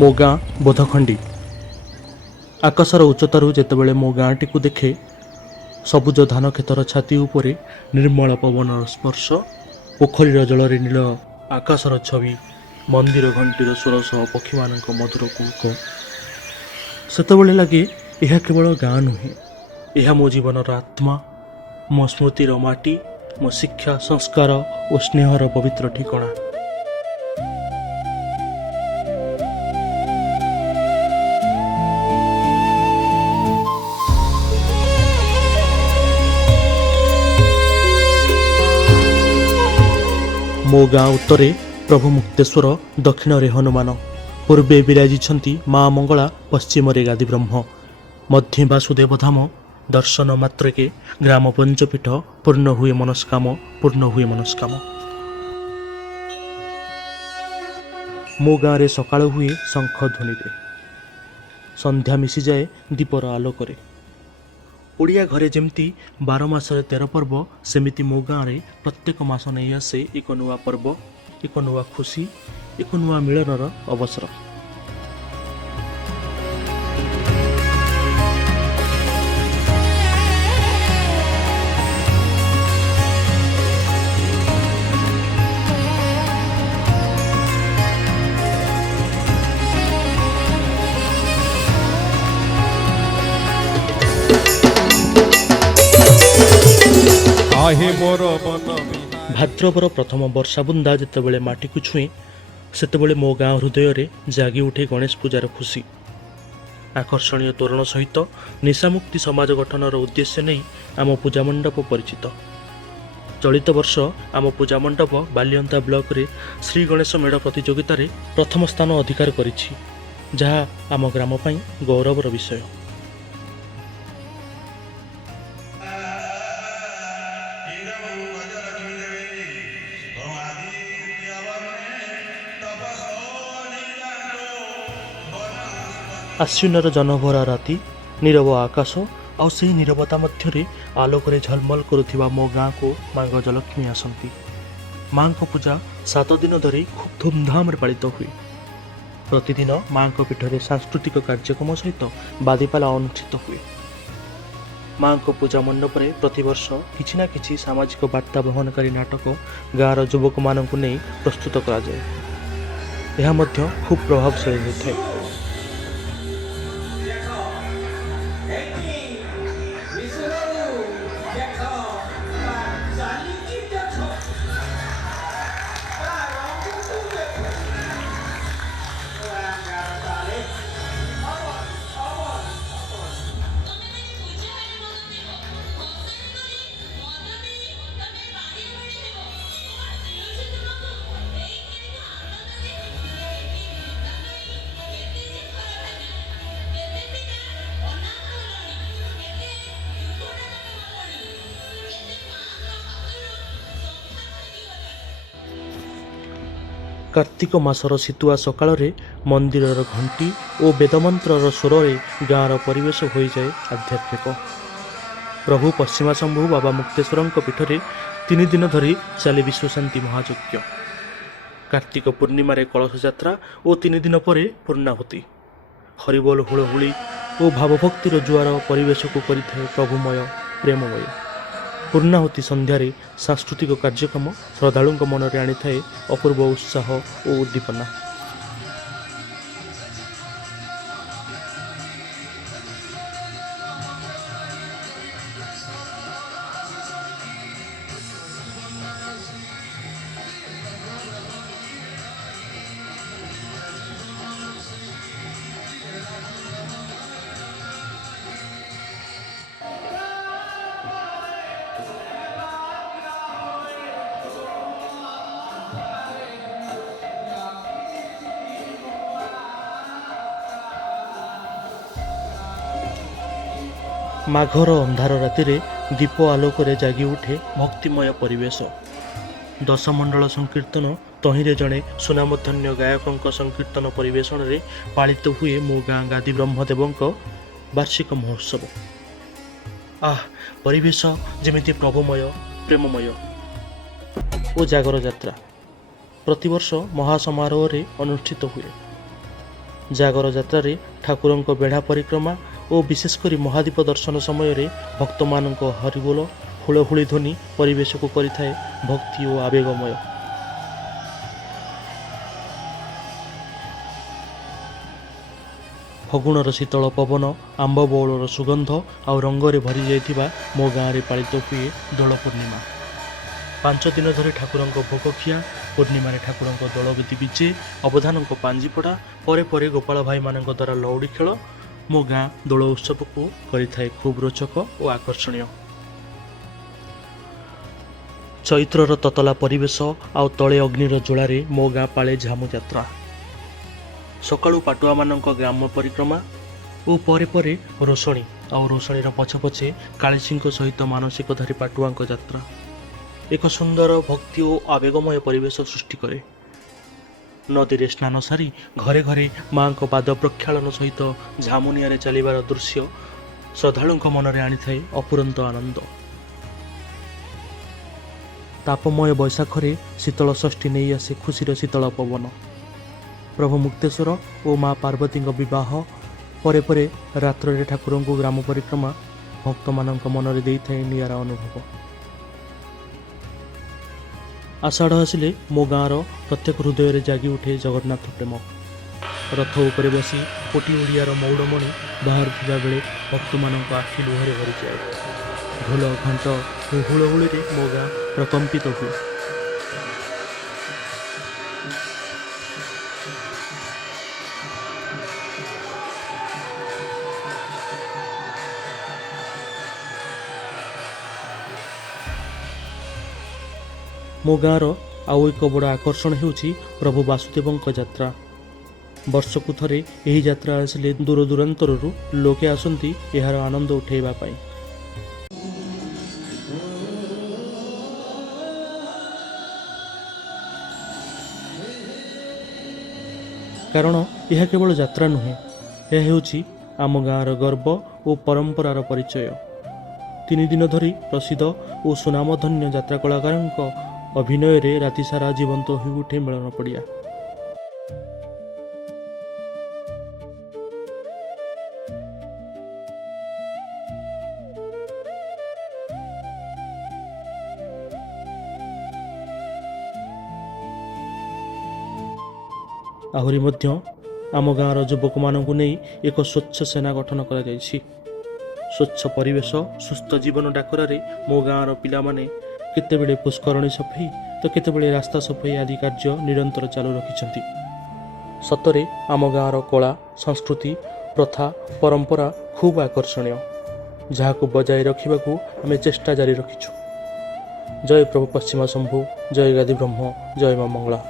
ମୋ ଗାଁ ବୋଧଖଣ୍ଡି। ଆକାଶର ଉଚ୍ଚତାରୁ ଯେତେବେଳେ ମୋ ଗାଁଟିକୁ ଦେଖେ, ସବୁଜ ଧାନ କ୍ଷେତର ଛାତି ଉପରେ ନିର୍ମଳ ପବନର ସ୍ପର୍ଶ, ପୋଖରୀର ଜଳରେ ନୀଳ ଆକାଶର ଛବି, ମନ୍ଦିର ଘଣ୍ଟିର ସ୍ୱର ସହ ପକ୍ଷୀମାନଙ୍କ ମଧୁର କୁହୁକ, ସେତେବେଳେ ଲାଗେ ଏହା କେବଳ ଗାଁ ନୁହେଁ, ଏହା ମୋ ଜୀବନର ଆତ୍ମା, ମୋ ସ୍ମୃତିର ମାଟି, ମୋ ଶିକ୍ଷା, ସଂସ୍କାର ଓ ସ୍ନେହର ପବିତ୍ର ଠିକଣା। ମୋ ଗାଁ ଉତ୍ତରେ ପ୍ରଭୁ ମୁକ୍ତେଶ୍ୱର, ଦକ୍ଷିଣରେ ହନୁମାନ, ପୂର୍ବେ ବିରାଜିଛନ୍ତି ମା ମଙ୍ଗଳା, ପଶ୍ଚିମରେ ଗାଦି ବ୍ରହ୍ମ, ମଧ୍ୟେ ବାସୁଦେବ ଧାମ। ଦର୍ଶନ ମାତ୍ରକେ ଗ୍ରାମ ପଞ୍ଚପୀଠ, ପୂର୍ଣ୍ଣ ହୁଏ ମନସ୍କାମ, ପୂର୍ଣ୍ଣ ହୁଏ ମନସ୍କାମ। ମୋ ଗାଁରେ ସକାଳ ହୁଏ ଶଙ୍ଖ ଧ୍ୱନିରେ, ସନ୍ଧ୍ୟା ମିଶିଯାଏ ଦୀପର ଆଲୋକରେ। ଓଡ଼ିଆ ଘରେ ଯେମିତି 12 ମାସରେ 13 ପର୍ବ, ସେମିତି ମୋ ଗାଁରେ ପ୍ରତ୍ୟେକ ମାସ ନେଇ ଆସେ ଏକ ନୂଆ ପର୍ବ, ଏକ ନୂଆ ଖୁସି, ଏକ ନୂଆ ମିଳନର ଅବସର। ଭାଦ୍ରବର ପ୍ରଥମ ବର୍ଷା ବୁନ୍ଦା ଯେତେବେଳେ ମାଟିକୁ ଛୁଏଁ, ସେତେବେଳେ ମୋ ଗାଁ ହୃଦୟରେ ଜାଗି ଉଠେ ଗଣେଶ ପୂଜାର ଖୁସି। ଆକର୍ଷଣୀୟ ତୋରଣ ସହିତ ନିଶାମୁକ୍ତି ସମାଜ ଗଠନର ଉଦ୍ଦେଶ୍ୟ ନେଇ ଆମ ପୂଜାମଣ୍ଡପ ପରିଚିତ। ଚଳିତ ବର୍ଷ ଆମ ପୂଜାମଣ୍ଡପ ବାଲିଅନ୍ତା ବ୍ଲକରେ ଶ୍ରୀ ଗଣେଶ ମେଢ଼ ପ୍ରତିଯୋଗିତାରେ ପ୍ରଥମ ସ୍ଥାନ ଅଧିକାର କରିଛି, ଯାହା ଆମ ଗ୍ରାମ ପାଇଁ ଗୌରବର ବିଷୟ। ଆଶ୍ୱିନର ଜହ୍ନଭରା ରାତି, ନୀରବ ଆକାଶ ଆଉ ସେହି ନୀରବତା ମଧ୍ୟରେ ଆଲୋକରେ ଝଲମଲ କରୁଥିବା ମୋ ଗାଁକୁ ମା ଗଜଲକ୍ଷ୍ମୀ ଆସନ୍ତି। ମାଙ୍କ ପୂଜା 7 ଦିନ ଧରି ଖୁବ୍ ଧୁମଧାମରେ ପାଳିତ ହୁଏ। ପ୍ରତିଦିନ ମାଙ୍କ ପୀଠରେ ସାଂସ୍କୃତିକ କାର୍ଯ୍ୟକ୍ରମ ସହିତ ବାଦିପାଲା ଅନୁଷ୍ଠିତ ହୁଏ। ମାଙ୍କ ପୂଜା ମଣ୍ଡପରେ ପ୍ରତିବର୍ଷ କିଛି ନା କିଛି ସାମାଜିକ ବାର୍ତ୍ତା ବହନକାରୀ ନାଟକ ଗାଁର ଯୁବକମାନଙ୍କୁ ନେଇ ପ୍ରସ୍ତୁତ କରାଯାଏ। ଏହା ମଧ୍ୟ ଖୁବ୍ ପ୍ରଭାବଶାଳୀ ହୋଇଥାଏ। କାର୍ତ୍ତିକ ମାସର ଶୀତୁଆ ସକାଳରେ ମନ୍ଦିରର ଘଣ୍ଟି ଓ ବେଦମନ୍ତ୍ରର ସ୍ୱରରେ ଗାଁର ପରିବେଶ ହୋଇଯାଏ ଆଧ୍ୟାତ୍ମିକ। ପ୍ରଭୁ ପଶ୍ଚିମାଶମ୍ଭୁ ବାବା ମୁକ୍ତେଶ୍ୱରଙ୍କ ପୀଠରେ 3 ଦିନ ଧରି ଚାଲେ ବିଶ୍ୱଶାନ୍ତି ମହାଯଜ୍ଞ। କାର୍ତ୍ତିକ ପୂର୍ଣ୍ଣିମାରେ କଳସ ଯାତ୍ରା ଓ 3 ଦିନ ପରେ ପୂର୍ଣ୍ଣାହୁତି। ହରିବୋଲ, ହୁଳହୁଳି ଓ ଭାବଭକ୍ତିର ଜୁଆର ପରିବେଶକୁ କରିଥାଏ ପ୍ରଭୁମୟ, ପ୍ରେମମୟ। ପୂର୍ଣ୍ଣାହୁତି ସନ୍ଧ୍ୟାରେ ସାଂସ୍କୃତିକ କାର୍ଯ୍ୟକ୍ରମ ଶ୍ରଦ୍ଧାଳୁଙ୍କ ମନରେ ଆଣିଥାଏ ଅପୂର୍ବ ଉତ୍ସାହ ଓ ଉଦ୍ଦୀପନା। ମାଘର ଅନ୍ଧାର ରାତିରେ ଦୀପ ଆଲୋକରେ ଜାଗି ଉଠେ ଭକ୍ତିମୟ ପରିବେଶ। ଦଶମଣ୍ଡଳ ସଂକୀର୍ତ୍ତନ ତହିଁରେ ଜଣେ ସୁନାମଧନ୍ୟ ଗାୟକଙ୍କ ସଂକୀର୍ତ୍ତନ ପରିବେଷଣରେ ପାଳିତ ହୁଏ ମୋ ଗାଁ ଗାଦି ବ୍ରହ୍ମଦେବଙ୍କ ବାର୍ଷିକ ମହୋତ୍ସବ। ପରିବେଶ ଯେମିତି ପ୍ରଭୁମୟ, ପ୍ରେମମୟ ଓ ଜାଗର ଯାତ୍ରା ପ୍ରତିବର୍ଷ ମହାସମାରୋହରେ ଅନୁଷ୍ଠିତ ହୁଏ। ଜାଗର ଯାତ୍ରାରେ ଠାକୁରଙ୍କ ବେଢ଼ା ପରିକ୍ରମା ଓ ବିଶେଷ କରି ମହାଦୀପ ଦର୍ଶନ ସମୟରେ ଭକ୍ତମାନଙ୍କ ହରିବୋଲ ହୁଳହୁଳି ଧ୍ୱନି ପରିବେଶକୁ କରିଥାଏ ଭକ୍ତି ଓ ଆବେଗମୟ। ଫଗୁଣର ଶୀତଳ ପବନ, ଆମ୍ବ ବଉଳର ସୁଗନ୍ଧ ଆଉ ରଙ୍ଗରେ ଭରି ଯାଇଥିବା ମୋ ଗାଁରେ ପାଳିତ ହୁଏ ଦୋଳ ପୂର୍ଣ୍ଣିମା। 5 ଦିନ ଧରି ଠାକୁରଙ୍କ ଭୋଗଖିଆ, ପୂର୍ଣ୍ଣିମାରେ ଠାକୁରଙ୍କ ଦୋଳବେଦୀ ବିଜେ, ଅବଧାନଙ୍କ ପାଞ୍ଜିପଡ଼ା, ପରେ ପରେ ଗୋପାଳ ଭାଇମାନଙ୍କ ଦ୍ୱାରା ଲଉଡ଼ି ଖେଳ ମୋ ଗାଁ ଦୋଳ ଉତ୍ସବକୁ କରିଥାଏ ଖୁବ୍ ରୋଚକ ଓ ଆକର୍ଷଣୀୟ। ଚୈତ୍ରର ତତଲା ପରିବେଶ ଆଉ ତଳେ ଅଗ୍ନିର ଜ୍ୱାଳାରେ ମୋ ଗାଁ ପାଳେ ଝାମୁ ଯାତ୍ରା। ସକାଳୁ ପାଟୁଆମାନଙ୍କ ଗ୍ରାମ ପରିକ୍ରମା ଓ ପରେ ପରେ ରୋଷଣୀ, ଆଉ ରୋଷଣୀର ପଛେ ପଛେ କାଳିସୀଙ୍କ ସହିତ ମାନସିକଧାରୀ ପାଟୁଆଙ୍କ ଯାତ୍ରା ଏକ ସୁନ୍ଦର ଭକ୍ତି ଓ ଆବେଗମୟ ପରିବେଶ ସୃଷ୍ଟି କରେ। ନଦୀରେ ସ୍ନାନ ସାରି ଘରେ ଘରେ ମାଙ୍କ ପାଦ ପ୍ରକ୍ଷାଳନ ସହିତ ଝାମୁନିଆରେ ଚାଲିବାର ଦୃଶ୍ୟ ଶ୍ରଦ୍ଧାଳୁଙ୍କ ମନରେ ଆଣିଥାଏ ଅପୁରନ୍ତ ଆନନ୍ଦ। ତାପମୟ ବୈଶାଖରେ ଶୀତଳ ଷଷ୍ଠୀ ନେଇ ଆସେ ଖୁସିର ଶୀତଳ ପବନ। ପ୍ରଭୁ ମୁକ୍ତେଶ୍ୱର ଓ ମା ପାର୍ବତୀଙ୍କ ବିବାହ, ପରେ ପରେ ରାତ୍ରରେ ଠାକୁରଙ୍କୁ ଗ୍ରାମ ପରିକ୍ରମା ଭକ୍ତମାନଙ୍କ ମନରେ ଦେଇଥାଏ ନିଆରା ଅନୁଭବ। ଆଷାଢ଼ ଆସିଲେ ମୋ ଗାଁର ପ୍ରତ୍ୟେକ ହୃଦୟରେ ଜାଗି ଉଠେ ଜଗନ୍ନାଥ ପ୍ରେମ। ରଥ ଉପରେ ବସି କୋଟି ଓଡ଼ିଆର ମଉଡ଼ମଣି ବାହାରୁଥିବା ବେଳେ ଭକ୍ତମାନଙ୍କ ଆଖି ଲୁହରେ ଭରିଯାଏ। ଢୋଲ, ଘଣ୍ଟ ଓ ହୁଳହୁଳିରେ ମୋ ଗାଁ ପ୍ରକମ୍ପିତ ହୁଏ। ମୋ ଗାଁର ଆଉ ଏକ ବଡ଼ ଆକର୍ଷଣ ହେଉଛି ପ୍ରଭୁ ବାସୁଦେବଙ୍କ ଯାତ୍ରା। ବର୍ଷକୁ ଥରେ ଏହି ଯାତ୍ରା ଆସିଲେ ଦୂର ଦୂରାନ୍ତରରୁ ଲୋକେ ଆସନ୍ତି ଏହାର ଆନନ୍ଦ ଉଠାଇବା ପାଇଁ। କାରଣ ଏହା କେବଳ ଯାତ୍ରା ନୁହେଁ, ଏହା ହେଉଛି ଆମ ଗାଁର ଗର୍ବ ଓ ପରମ୍ପରାର ପରିଚୟ। 3 ଦିନ ଧରି ପ୍ରସିଦ୍ଧ ଓ ସୁନାମଧନ୍ୟ ଯାତ୍ରା କଳାକାରଙ୍କ ଅଭିନୟରେ ରାତିସାରା ଜୀବନ୍ତ ହୋଇ ଉଠେ ମେଳନ ପଡ଼ିଆ। ଆହୁରି ମଧ୍ୟ ଆମ ଗାଁର ଯୁବକମାନଙ୍କୁ ନେଇ ଏକ ସ୍ୱଚ୍ଛ ସେନା ଗଠନ କରାଯାଇଛି। ସ୍ୱଚ୍ଛ ପରିବେଶ, ସୁସ୍ଥ ଜୀବନ ଡାକରାରେ ମୋ ଗାଁର ପିଲାମାନେ କେତେବେଳେ ପୁଷ୍କରଣୀ ସଫେଇ ତ କେତେବେଳେ ରାସ୍ତା ସଫେଇ ଆଦି କାର୍ଯ୍ୟ ନିରନ୍ତର ଚାଲୁ ରଖିଛନ୍ତି। ସତରେ ଆମ ଗାଁର କଳା, ସଂସ୍କୃତି, ପ୍ରଥା, ପରମ୍ପରା ଖୁବ୍ ଆକର୍ଷଣୀୟ, ଯାହାକୁ ବଜାୟ ରଖିବାକୁ ଆମେ ଚେଷ୍ଟା ଜାରି ରଖିଛୁ। ଜୟ ପ୍ରଭୁ ପଶ୍ଚିମ ଶମ୍ଭୁ, ଜୟ ଗାଦି ବ୍ରହ୍ମ, ଜୟ ମା ମଙ୍ଗଳା।